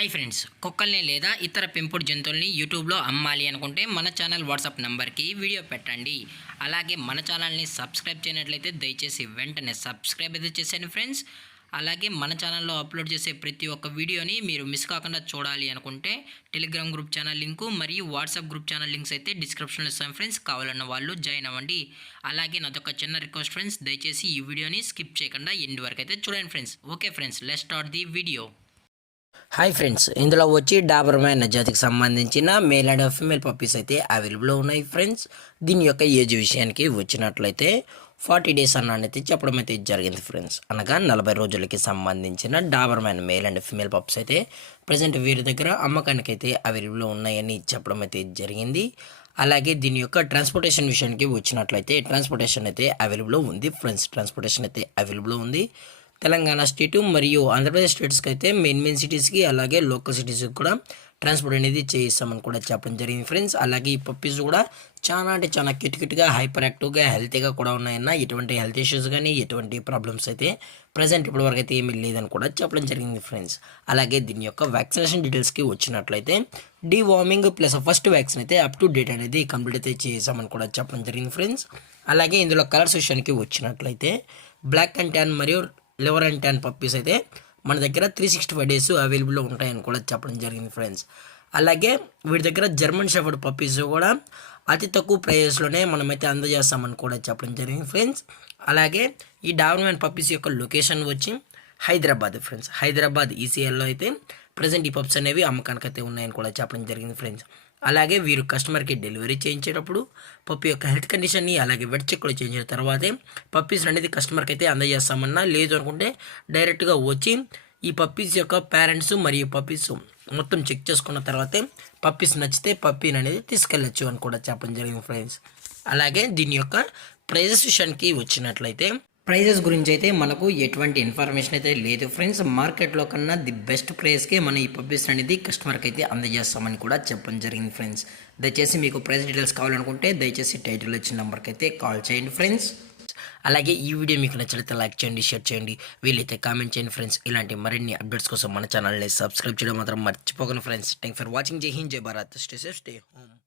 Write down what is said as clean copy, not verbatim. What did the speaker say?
Hi friends, కుక్కల్ని లేదా ఇతర పెంపుడు జంతువుల్ని యూట్యూబ్లో అమ్మాలి అనుకుంటే మన ఛానల్ వాట్సాప్ నెంబర్కి వీడియో పెట్టండి. అలాగే మన ఛానల్ని సబ్స్క్రైబ్ చేయనట్లయితే దయచేసి వెంటనే సబ్స్క్రైబ్ అయితే చేసేయండి ఫ్రెండ్స్. అలాగే మన ఛానల్లో అప్లోడ్ చేసే ప్రతి ఒక్క వీడియోని మీరు మిస్ కాకుండా చూడాలి అనుకుంటే టెలిగ్రామ్ గ్రూప్ ఛానల్ లింకు మరియు వాట్సాప్ గ్రూప్ ఛానల్ లింక్స్ అయితే డిస్క్రిప్షన్లో ఇస్తాం ఫ్రెండ్స్. కావాలన్న వాళ్ళు జాయిన్ అవ్వండి. అలాగే నాదొక చిన్న రిక్వెస్ట్ ఫ్రెండ్స్, దయచేసి ఈ వీడియోని స్కిప్ చేయకుండా ఎండ్ వరకు అయితే చూడండి friends. Okay friends, let's start the video. Hi friends, ఇందులో వచ్చి డాబర్మ్యాన్ జాతికి సంబంధించిన మేల్ అండ్ ఫీమేల్ పప్పీస్ అయితే అవైలబుల్లో ఉన్నాయి ఫ్రెండ్స్. దీని యొక్క ఏజ్ విషయానికి వచ్చినట్లయితే 40 డేస్ అన్నది చెప్పడం అయితే జరిగింది ఫ్రెండ్స్. అనగా 40 రోజులకి సంబంధించిన Doberman male and female pups అయితే ప్రజెంట్ వీరి దగ్గర అమ్మకానికి అయితే అవైలబుల్లో ఉన్నాయని చెప్పడం అయితే జరిగింది. అలాగే దీని యొక్క ట్రాన్స్పోర్టేషన్ విషయానికి వచ్చినట్లయితే ట్రాన్స్పోర్టేషన్ అయితే అవైలబుల్లో ఉంది ఫ్రెండ్స్. ట్రాన్స్పోర్టేషన్ అయితే అవైలబుల్లో ఉంది. తెలంగాణ స్టేటు మరియు ఆంధ్రప్రదేశ్ స్టేట్స్కి అయితే మెయిన్ సిటీస్కి అలాగే లోకల్ సిటీస్కి కూడా ట్రాన్స్పోర్ట్ అనేది చేయిస్తామని కూడా చెప్పడం జరిగింది ఫ్రెండ్స్. అలాగే ఈ పప్పీస్ కూడా చాలా అంటే చాలా క్యూట్గా హైపర్ యాక్టివ్గా హెల్తీగా కూడా ఉన్నాయన్న. ఎటువంటి హెల్త్ ఇష్యూస్ కానీ ఎటువంటి ప్రాబ్లమ్స్ అయితే ప్రజెంట్ ఇప్పటివరకు అయితే ఏమీ లేదని కూడా చెప్పడం జరిగింది ఫ్రెండ్స్. అలాగే దీని యొక్క వ్యాక్సినేషన్ డీటెయిల్స్కి వచ్చినట్లయితే డీవార్మింగ్ ప్లస్ ఫస్ట్ వ్యాక్సిన్ అయితే అప్ టు డేట్ అనేది కంప్లీట్ అయితే చేసామని కూడా చెప్పడం జరిగింది ఫ్రెండ్స్. అలాగే ఇందులో కలర్స్ విషయానికి వచ్చినట్లయితే బ్లాక్ అండ్ ట్యాన్ మరియు లివర్ అండ్ ట్యాన్ పప్పీస్ అయితే మన దగ్గర 365 డేస్ అవైలబుల్లో ఉంటాయని కూడా చెప్పడం జరిగింది ఫ్రెండ్స్. అలాగే వీటి దగ్గర జర్మన్ షెఫర్డ్ పప్పీస్ కూడా అతి తక్కువ ప్రైజెస్లోనే మనమైతే అందజేస్తామని కూడా చెప్పడం జరిగింది ఫ్రెండ్స్. అలాగే ఈ డాబర్మ్యాన్ పప్పీస్ యొక్క లొకేషన్ వచ్చి హైదరాబాద్ ఫ్రెండ్స్. హైదరాబాద్ ఈసీఎల్లో అయితే ప్రజెంట్ ఈ పప్స్ అనేవి అమ్మకానికి అయితే ఉన్నాయని కూడా చెప్పడం జరిగింది ఫ్రెండ్స్. అలాగే వీరు కస్టమర్కి డెలివరీ చేయించేటప్పుడు పప్పి యొక్క హెల్త్ కండిషన్ని అలాగే వెట్ చెక్ కూడా చేయించిన తర్వాతే పప్పీస్ అనేది కస్టమర్కి అయితే అందజేస్తామన్నా. లేదు అనుకుంటే డైరెక్ట్గా వచ్చి ఈ పప్పీస్ యొక్క పేరెంట్స్ మరియు పప్పీస్ మొత్తం చెక్ చేసుకున్న తర్వాతే పప్పీస్ నచ్చితే పప్పీని అనేది తీసుకెళ్ళచ్చు అని కూడా చెప్పడం జరిగింది ఫ్రెండ్స్. అలాగే దీని యొక్క ప్రైజెస్ విషయానికి వచ్చినట్లయితే ప్రైజెస్ గురించి అయితే మనకు ఎటువంటి ఇన్ఫర్మేషన్ అయితే లేదు ఫ్రెండ్స్. మార్కెట్లో కన్నా ది బెస్ట్ ప్రైస్కే మనం ఈ పప్పీస్ అనేది కస్టమర్కి అయితే అందజేస్తామని కూడా చెప్పడం జరిగింది ఫ్రెండ్స్. దయచేసి మీకు ప్రైస్ డీటెయిల్స్ కావాలనుకుంటే దయచేసి టైటిల్ వచ్చిన నెంబర్కి అయితే కాల్ చేయండి ఫ్రెండ్స్. అలాగే ఈ వీడియో మీకు నచ్చితే లైక్ చేయండి, షేర్ చేయండి, వీలైతే కామెంట్ చేయండి ఫ్రెండ్స్. ఇలాంటి మరిన్ని అప్డేట్స్ కోసం మన ఛానల్ని సబ్స్క్రైబ్ చేయడం మాత్రం మర్చిపోకండి ఫ్రెండ్స్. Thank for watching. జై హింద్, జై Bharat. Stay safe, stay home.